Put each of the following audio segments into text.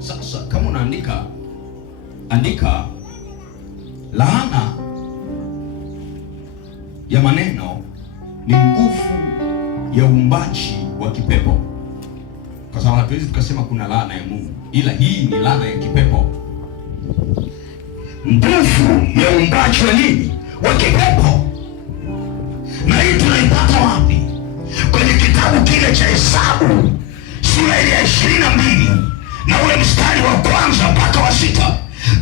Sasa kama unaandika, andika laana ya maneno ni nguvu ya uumbaji wa kipepo, kwa sababu hatuwezi tukasema kuna laana ya Mungu, ila hii ni laana ya kipepo. Nguvu ya uumbaji wa nini? Wa kipepo. Na hii tunaipata wapi? Kwenye kitabu kile cha Hesabu sura ile ya 22 na ule mstari wa kwanza mpaka wa 6.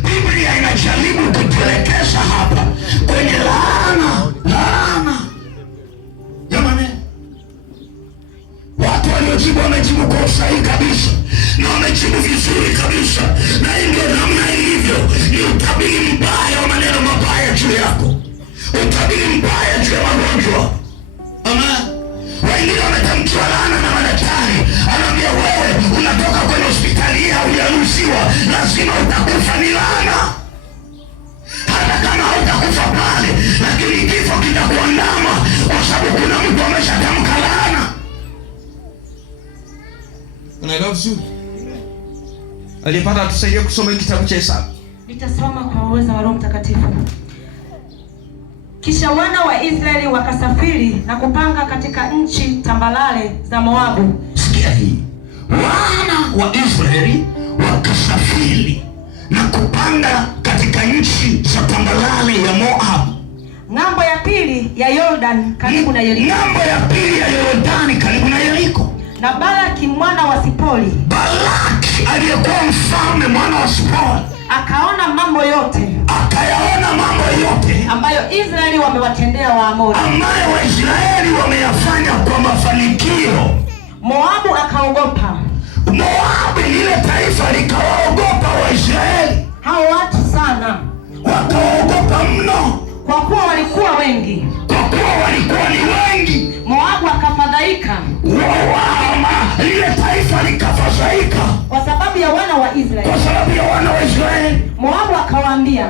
Biblia inajaribu kutuelekeza hapa kwenye laana ya maneno. Watu waliojibu wamejibu kwa usahihi kabisa, na wamejibu vizuri kabisa, na hii ndio namna ilivyo. Ni utabiri mbaya wa maneno mabaya juu yako, utabiri mbaya juu ya magonjwa. Amen. Wengine wametamkiwa laana na madaktari, anaambia wewe unatoka kwenye hospitali hii haujaruhusiwa, lazima utakufa. Ni laana. Hata kama hautakufa pale, lakini kifo kitakuandama, kwa sababu kuna mtu ameshatamka laana. Unaelewa vizuri? Alipata tusaidia kusoma kitabu cha Hesabu. Nitasoma kwa uwezo wa Roho Mtakatifu. Kisha wana wa Israeli wakasafiri na kupanga katika nchi tambalale za Moabu. Sikia hii. Wana wa Israeli wakasafiri na kupanga katika nchi za tambalale ya Moabu. Ng'ambo ya pili ya Yordani karibu na Yeriko. Ng'ambo ya pili ya Yordani karibu na Yeriko. Na Balaki mwana wa Sipori, Balaki aliyekuwa mfalme mwana wa Sipori, akaona mambo yote, akayaona mambo yote ambayo Israeli wamewatendea Waamori, ambayo Waisraeli wameyafanya kwa mafanikio. Moabu akaogopa. Moabu, ile taifa likawaogopa Waisraeli hao watu sana, wakaogopa mno, kwa kuwa walikuwa wengi. Kwa kuwa walikuwa ni wengi, Moabu akafadhaika. Ile taifa likafadhaika kwa sababu ya wana wa Israeli. Kwa sababu ya wana wa Israeli. Moabu akawaambia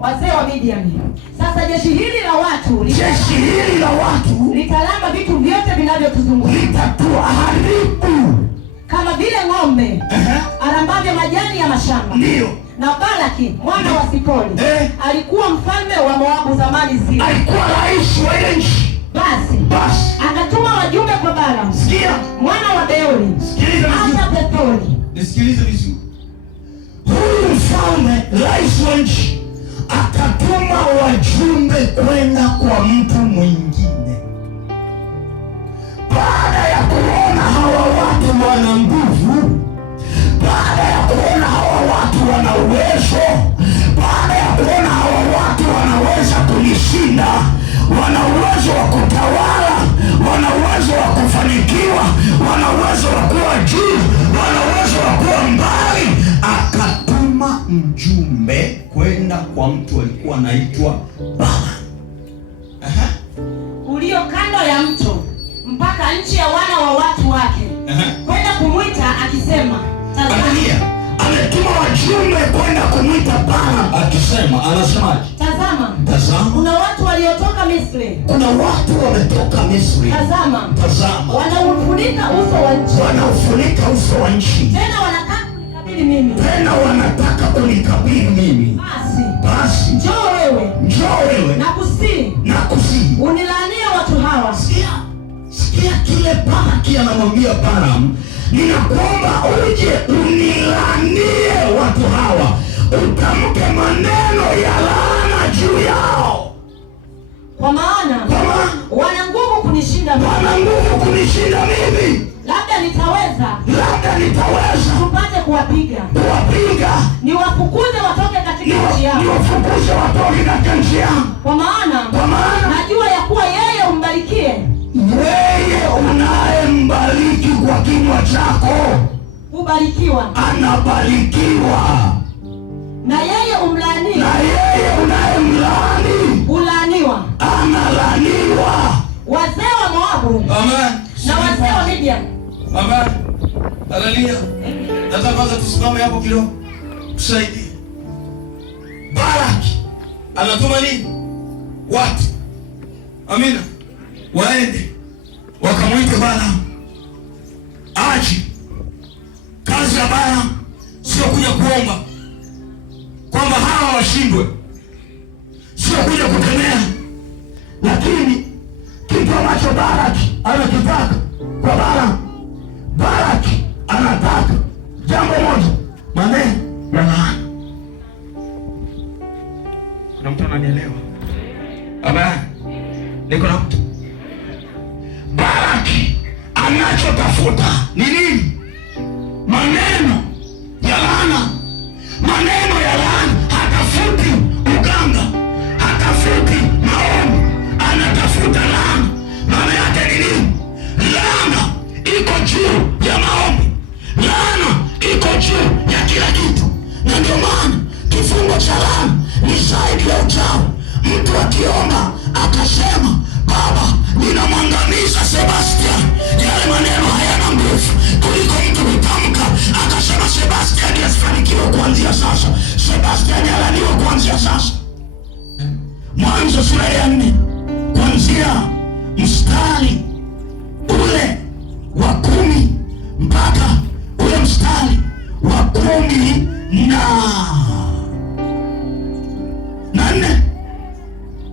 wazee wa Midiani, sasa jeshi hili la watu litalamba vitu vyote vinavyotuzunguka, litatuharibu kama vile ng'ombe alambavyo majani ya mashamba. Ndio. Na Balaki mwana wa Sipori alikuwa mfalme wa Moabu zamani zile, alikuwa rais wa ile nchi. Basi akatuma wajumbe kwa Balaam mwana wa Beori hata Pethori. Nisikilize vizuri. Huyu mfalme rais wa nchi akatuma wajumbe kwenda kwa mtu mwingine, baada ya kuona hawa watu wana nguvu, baada ya kuona hawa watu wana uwezo, baada ya kuona hawa watu wanaweza kunishinda, wana uwezo wa kutawala, wana uwezo wa kufanikiwa, wana uwezo wa kuwa juu, wana uwezo wa kuwa mbali, akatuma mjumbe kwenda kwa mtu alikuwa anaitwa Balaam, ulio kando ya mto mpaka nchi ya wana wa watu wake, kwenda kumwita akisema, tazama. Ametuma wajumbe kwenda kumwita Balaam akisema, anasemaje? Tazama, kuna watu waliotoka Misri. Kuna watu wametoka Misri. Tazama, wanaufunika uso wa nchi. Tena wanataka kunikabili mimi. Basi njoo wewe nakusihi unilaanie watu hawa. Sikia kile Balaki anamwambia Balaam, ninakuomba uje unilaanie watu hawa, utamke maneno ya laana juu yao, kwa maana wana nguvu kunishinda mimi. Labda nitaweza tupate kuwapiga, niwafukuze watoke katika nchi yao, kwa maana najua ya kuwa yeye umbarikie, yeye unayembariki kwa kinywa chako ubarikiwa, anabarikiwa, na yeye umlaani, na yeye unayemlaani ulaaniwa, analaniwa. Wazee wa Moabu na wazee wa Midian. Amen. Haleluya. Nataka kwanza tusimame hapo kidogo. Tusaidie. Balaki anatuma nini? Watu. Amina. Waende wakamwite Balaam aje Kazi ya Bwana sio kuja kuomba kwamba hawa washindwe, sio kuja kukemea, lakini kitu ambacho Baraki anakitaka kwa Balaam, Baraki anataka jambo moja, maneno ya laana. Kuna mtu ananielewa? Amen. Niko na mtu. Baraki anachotafuta ni nini? Maneno ya laana. Maneno ya laana. Hatafuti uganga, hatafuti maombi, anatafuta laana. Maana yake ni nini? Laana iko juu ya maombi, laana iko juu ya kila kitu, na ndio maana kifungo cha laana ni zaidi ya uchawi. Mtu akiomba akasema, Baba, ninamwangamiza Sebastian, yale maneno hayana nguvu kuliko mtu kutamka akasema, Sebastian asifanikiwe kuanzia sasa, Sebastian alaniwe kuanzia sasa. Mwanzo sura ya 4 kuanzia mstari ule wa 10 mpaka ule mstari wa 14.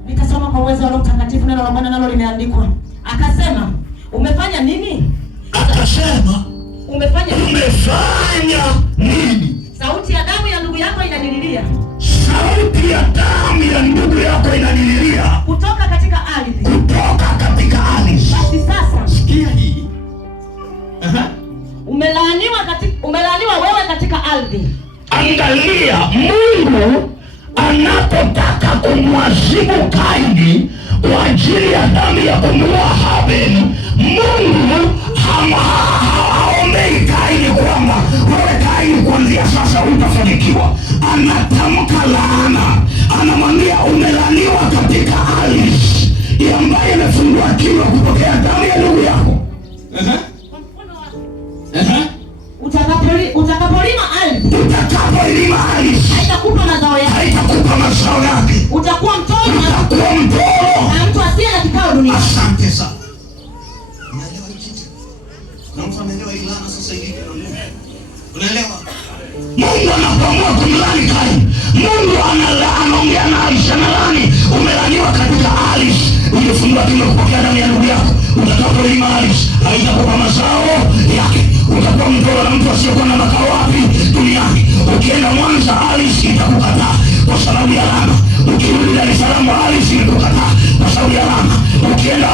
Nitasoma kwa uwezo wa Roho Mtakatifu neno la Bwana nalo limeandikwa. Akasema, umefanya nini? Akasema, umefanya nini? Sauti ya damu ya ndugu yako inanililia. Sauti ya damu ya ndugu yako inanililia kutoka katika ardhi. Kutoka katika ardhi. Basi sasa sikia hii. Umelaaniwa wewe katika ardhi. Angalia, Mungu anapotaka kumwadhibu Kaini kwa ajili ya dhambi ya kumuua Habili, Mungu haombei Kaini kwamba wewe Kaini kuanzia sasa utafanikiwa. Anatamka laana, anamwambia umelaaniwa katika ardhi ambayo imefunguliwa kupokea damu ya ndugu yako. Utakapolima ardhi haitakupa mazao yake. Utakuwa mtoro na mtu asiye na kikao duniani. Asante sana. Unaelewa hiki? Na mtu anaelewa hili laana sasa hivi. Unaelewa? Mungu anapoamua kumlaani Kaini, Mungu anaongea na Aisha na laani, umelaaniwa katika ardhi ulifungua tume kupokea damu ya ndugu yako. Utakapolima ardhi haitakupa mazao yake. Utakuwa mtoro na mtu asiyekuwa na makao wapi duniani. Ukienda Mwanza ardhi itakukataa kwa sababu ya laana. Ukirudi Dar es Salaam ardhi imekukataa kwa sababu ya laana. Ukienda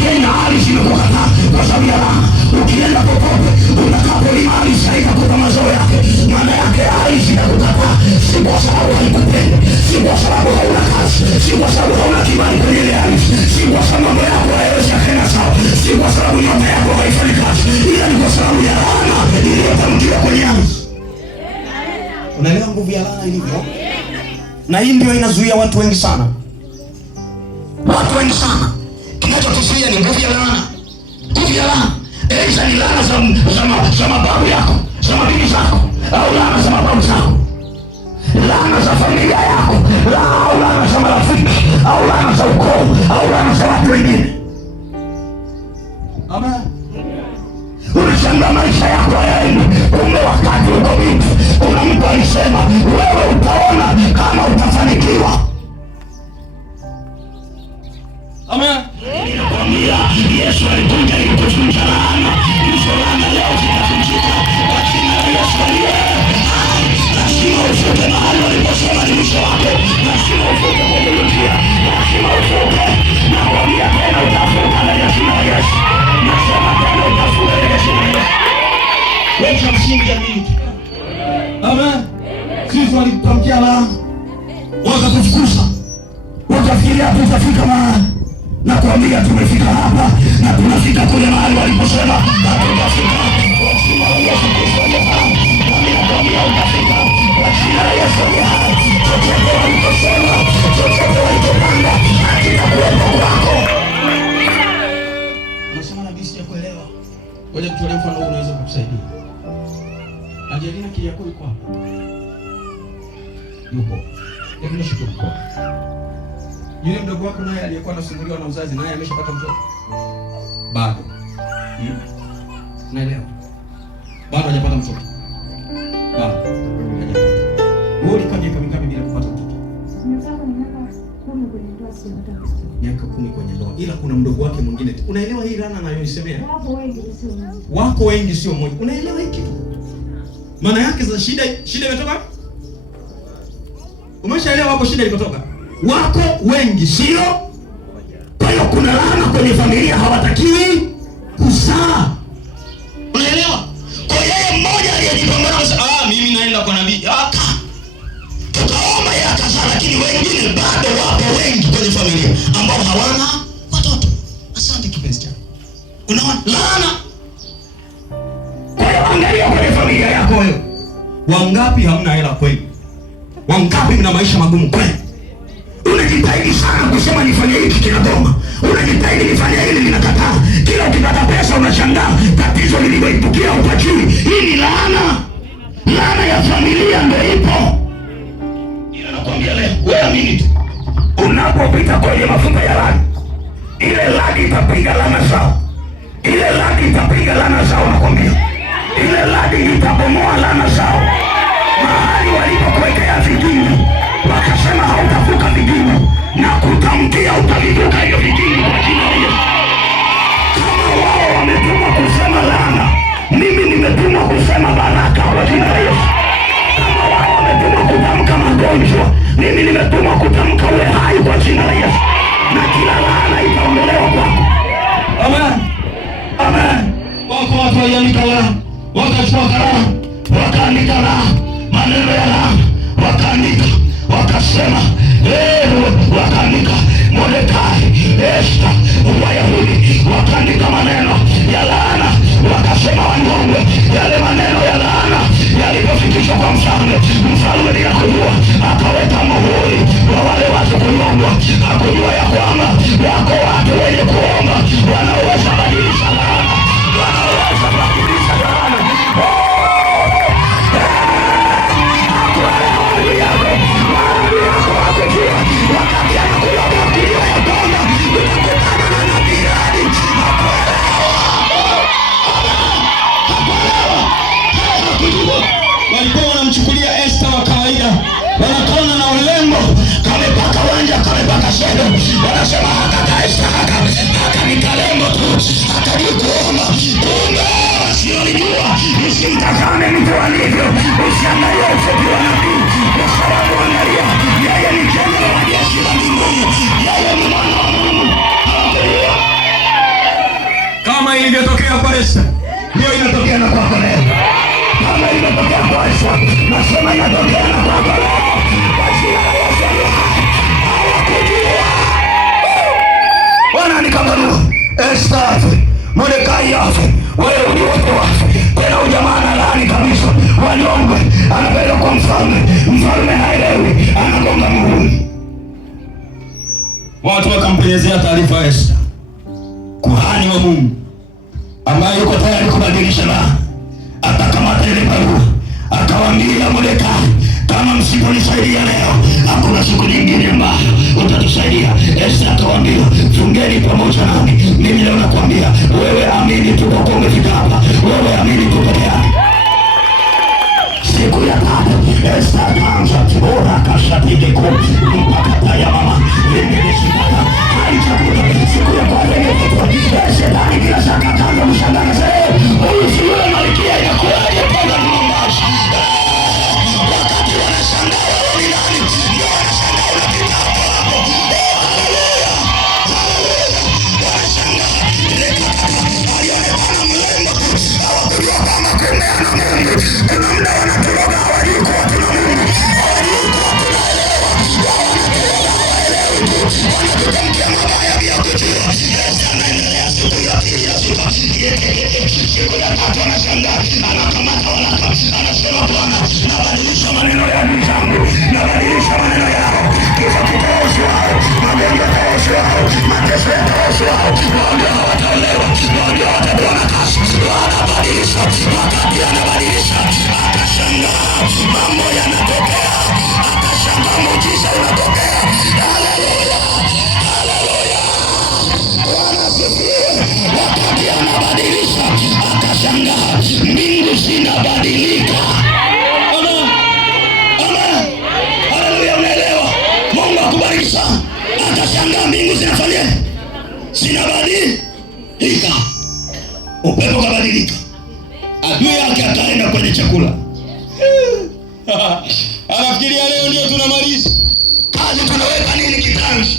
Kenya ardhi imekukataa kwa sababu ya laana. Ukienda popote utakapolima ardhi haitakupa mazao yake. Maana yake ardhi inakukataa, si kwa sababu haikupendi, si kwa sababu hauna kazi, si kwa sababu hauna kibali kwenye ile ardhi, si kwa sababu mambo yako hayawezi kwenda sawa, si kwa sababu nyota yako haifanyi kazi, ila ni kwa sababu ya laana iliyotamkiwa kwenye ardhi. Unaelewa nguvu ya laana ilivyo? Na hii ndio inazuia watu wengi sana. Watu wengi sana. Kinachotuzuia ni nguvu ya laana. Nguvu ya laana. Aidha ni laana za mababu yako, za mabibi zako, au laana za mababu zako. Laana za familia yako, au laana za marafiki, au laana za ukoo, au laana za watu wengine. Amen. Unashangaa maisha yako hayaendi, kumbe wakati uko binti, kuna mtu alisema wewe utaona kama utafanikiwa. Amen. Ninakwambia Yesu alikuja ili kuvunja laana. Hizo laana leo zitavunjika kwa jina la Yesu aliye hai. Lazima ufute mahali waliposema ni mwisho wako. Lazima ufute kwenye njia. Lazima ufute. Nakwambia tena utafuta ndani ya jina la Yesu. Nasema tena utafuta ndani ya jina la Yesu. Wewe cha msingi ya mimi. Amen. Sisi walitamkia laana, wakakufukuza, wakafikiria tutafika mahali. Na kuambia tumefika hapa na tunafika kule mahali waliposema hatutafika. Kwa jina la Yesu Kristo aliye hai, nami nakwambia utafika. Kwa jina la Yesu aliye hai, chochote waliposema, chochote walichopanga hakitakuwepo kwako. Unasema nabii sijakuelewa. Ngoja tutolee mfano huu unaweza kukusaidia. Angelina Kiyako yuko hapa. Yupo. Hebu nishukuru kwa. Yule mdogo wako naye aliyekuwa anasumbuliwa na uzazi naye ameshapata mtoto? Bado. Naelewa. Bado hajapata mtoto. kwenye ndoa sio hata. Miaka 10 kwenye ndoa. Ila kuna mdogo wake mwingine. Unaelewa hii laana anayoisemea? Wako wengi sio mmoja. Unaelewa hiki? Maana yake za shida imetoka? Umeshaelewa hapo shida ilikotoka? Wako wengi sio. Kwa hiyo kuna laana kwenye familia, hawatakiwi kuzaa. Unaelewa? Kwa yeye mmoja aliyejipambana mimi naenda kwa nabii. Tukaomba yeye akazaa, lakini wengine bado wapo wengi kwenye familia ambao hawana watoto. Asante kipenzi changu. Unaona laana? Kwa hiyo angalia kwenye familia yako wewe. Wangapi hamna hela kweli? Wangapi mna maisha magumu kweli? Unajitahidi sana kusema nifanye hiki kinagoma. Unajitahidi nifanye hili linakataa. Kila ukipata pesa unashangaa tatizo lililoibukia upajui. Hii ni laana. Laana ya familia ndio ipo. Ila nakwambia leo, wewe amini tu. Unapopita kwenye mafuta ya radi, ile radi itapiga laana zao. Ile radi itapiga laana zao nakwambia. Ile radi itabomoa laana zao. Mahali walipokuwekea vigingi, wakasema hautavuka vigingi, na kutamkia utavivuka hiyo vigingi kwa jina la Yesu. Kama wao wametumwa kusema laana, mimi nimetumwa kusema baraka kwa jina la Yesu. Kama wao wametumwa kutamka magonjwa, mimi nimetumwa kutamka uwe hai kwa jina la Yesu. Na kila laana itaondolewa kwako. Amen. Amen. Wako watu waliandika laana, wakachukua kalamu, wakaandika laana, maneno ya laana, wakaandika, wakasema wakaandika Mordekai, Esta, Wayahudi, wakaandika maneno ya laana, wakasema wanyongwe. Yale maneno ya laana yalipofikishwa kwa mfalme, mfalme bila kujua akaweka muhuri wa wale watu kunyongwa. Hakujua ya kwamba wako watu wenye kuomba wanaoweza badilisha laana, wanaoweza badilisha laana. Wakati anakuloga kuliwa ya kwamba utakutana na nabii radi na kuelewa. walikuwa wanamchukulia Esta wa kawaida, wanakona na ulembo, kamepaka wanja, kamepaka shedo, wanasema haka Esta, haka ni kalembo tu, haka ni kuomba. Kumbe wasiolijua, usimtazame mtu alivyo, usiangalia ufupi wa nabii, kwa sababu angalia, yeye ni jenerali wa jeshi la mbinguni, yeye ni mwana wa Mungu. kama ilivyotokea kwa Esta, ndio inatokea na kwako leo. Kama ilivyotokea kwa Esta, nasema inatokea na kwako leo. Hawakujua. Wanaandika barua, Esta afe, Mordekai afe, Wayahudi wote wafe. Tena ujamaa analaani kabisa, wanyongwe, anapelekwa kwa mfalme. Mfalme haelewi, anagonga muhuri. watu wakampenyezea taarifa Esta, kuhani wa Mungu ambaye yuko tayari kubadilisha laana, atakamata ile barua, akawaambia Mordekai, kama msiponisaidia leo, hakuna siku nyingine ambayo utatusaidia. Esta akawaambia, fungeni pamoja nami. Mimi leo nakwambia, wewe amini tu kwa umefika hapa, wewe amini tu peke yake. Siku ya tatu, Esta akaanza ora kashatike kumbi, mpaka ya mama, nimeshikana, haichakula. Siku ya kwanza imefika, Shetani bila shaka akaanza mshangana, huyu si yule malkia inakuwaje panga mamashi. Wakati wanashangaa wao ni nani, ndio wanashangaa unapita hapo hapo. Haleluya, haleluya, wanashangaa. Alionekana mlembo tu, hawakujua kama kumbe ana Mungu. Kuna muda wanaturoga, hawajui kuwa tuna Mungu, hawajui kuwa tunaelewa, wanaturoga hawaelewi tu, wanatutamkia mabaya bila kujua. Esta anaendelea siku ya pili ya siku, siku ya tatu anashangaa, anakamata waraka, anasema Bwana, nabadilisha maneno ya adui zangu, nabadilisha maneno yao, kifo kitaoshwa wao, magonjwa yataoshwa wao, mateso yataoshwa wao, wagonjwa hawataolewa, wagonjwa hawatakuwa na kazi. Anabadilisha, wakati anabadilisha, akashangaa mambo yanatokea, akashangaa muujiza unatokea. Haleluya, haleluya, wanasifiwe. Wakati anabadilisha, akashangaa mbingu zinabadilika. Amen, amen, haleluya. Unaelewa? Mungu akubariki sana. zinabadilika. Upepo kabadilika, adui yake ataenda kwenye chakula. Anafikiria leo ndio tunamaliza kazi, tunaweka nini kitanzi?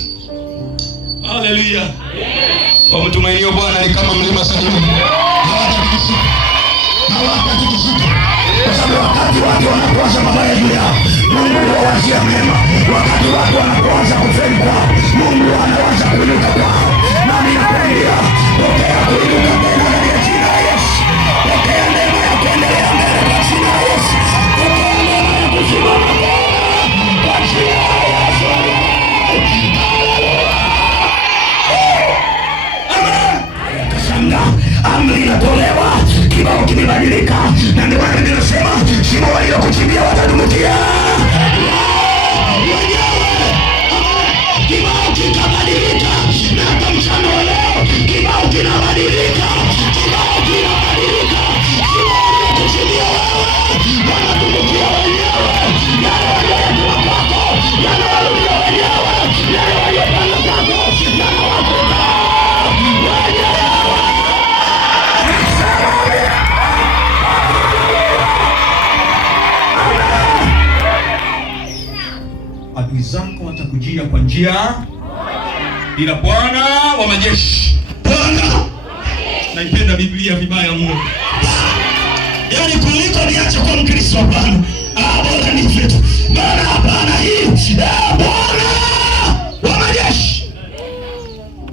Haleluya. Wamtumainio Bwana ni kama mlima Sayuni, hawatatikisika. Kwa sababu wakati watu wanapoanza mabaya juu yao, Mungu huwazia mema. Wakati watu wanapoanza kufeli kwao, Mungu anaanza kuinuka kwao. Nami nakwambia, pokea kuinuka tena ndani ya jina la Yesu. Pokea neema ya kuendelea mbele kwa jina la Yesu. Pokea neema ya kusimama tena kwa jina la Yesu. Amri inatolewa, kibao kimebadilika, na ndio maana ninasema shimo waliokuchimbia watadumukia wenyewe. Kibao kikabadilika, na hata mchana wa leo kibao kinabadilika, kibao kinabadilika. Shimo waliokuchimbia wewe wanadumukia wenyewe. Yale walioyatuma kwako yanawarudia wenyewe, yale waliopanga kwako yanawakuta wenyewe. Adui zako watakujia kwa njia ila Bwana wa majeshi. Bwana, naipenda Biblia vibaya Mungu. yaani kuliko niache kwa Mkristo Bwana. Bwana ni vitu. Bwana hapana hii. Bwana wa majeshi.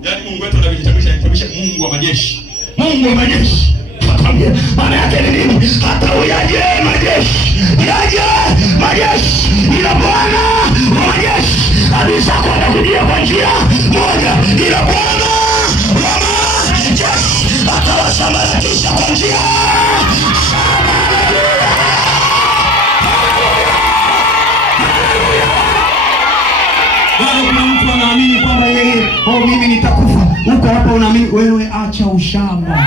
Yaani Mungu wetu anajitambulisha Mungu wa majeshi. Mungu wa majeshi. Maana yake ni nini? Hata uyaje majeshi, yaje majeshi, ila Bwana wa majeshi adui zako atakujia kwa njia moja, ila Bwana wa majeshi atawasambaratisha kwa njia. Bado kuna mtu anaamini kwamba yeye mimi nitakufa. Uko hapa unaamini wewe, acha ushamba.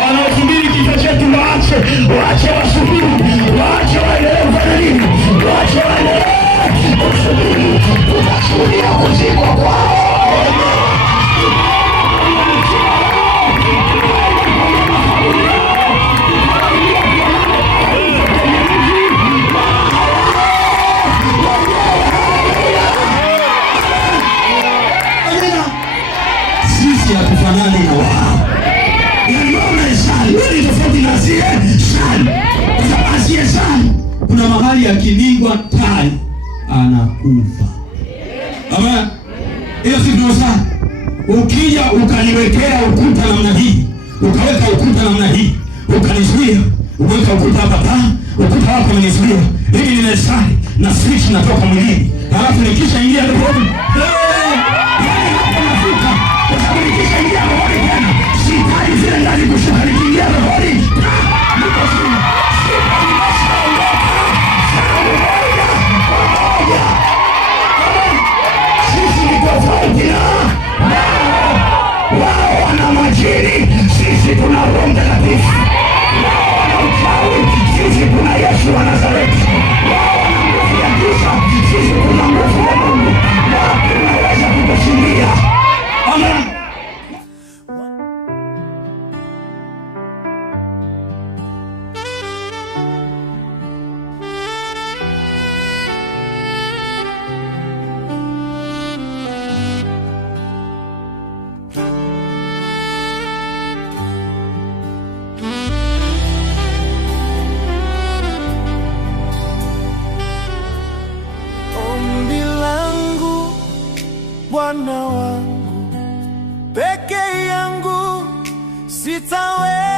Wanaosubiri kifo chetu waache wasubiri, waache waendelee kufanya nini? Waache waendelee kusubiri, tutashuhudia kuzikwa kwao. Sisi hatufanani na wao. Kuna mahali akilingwa tai anakufa. Amen. Hiyo si tunasema. Ukija ukaniwekea ukuta namna hii, ukaweka ukuta namna hii, ukanizuia, uweka ukuta hapa, ukuta wako umenizuia. Mimi ninasali na switch natoka mwilini. Halafu nikisha ingia rohoni. Kwa sababu nikisha ingia rohoni tena, sihitaji zile ndani kushuka, nikiingia rohoni niko sina. Sisi ni tofauti na wao. Wana majini, sisi tuna Roho Mtakatifu. Wao wana uchawi, sisi tuna Yesu wa Nazareti. Wao wana nguvu ya giza, sisi tuna nguvu ya Mungu, na tunaweza kukushindia. Amen. Bwana wangu, peke yangu sitaweza.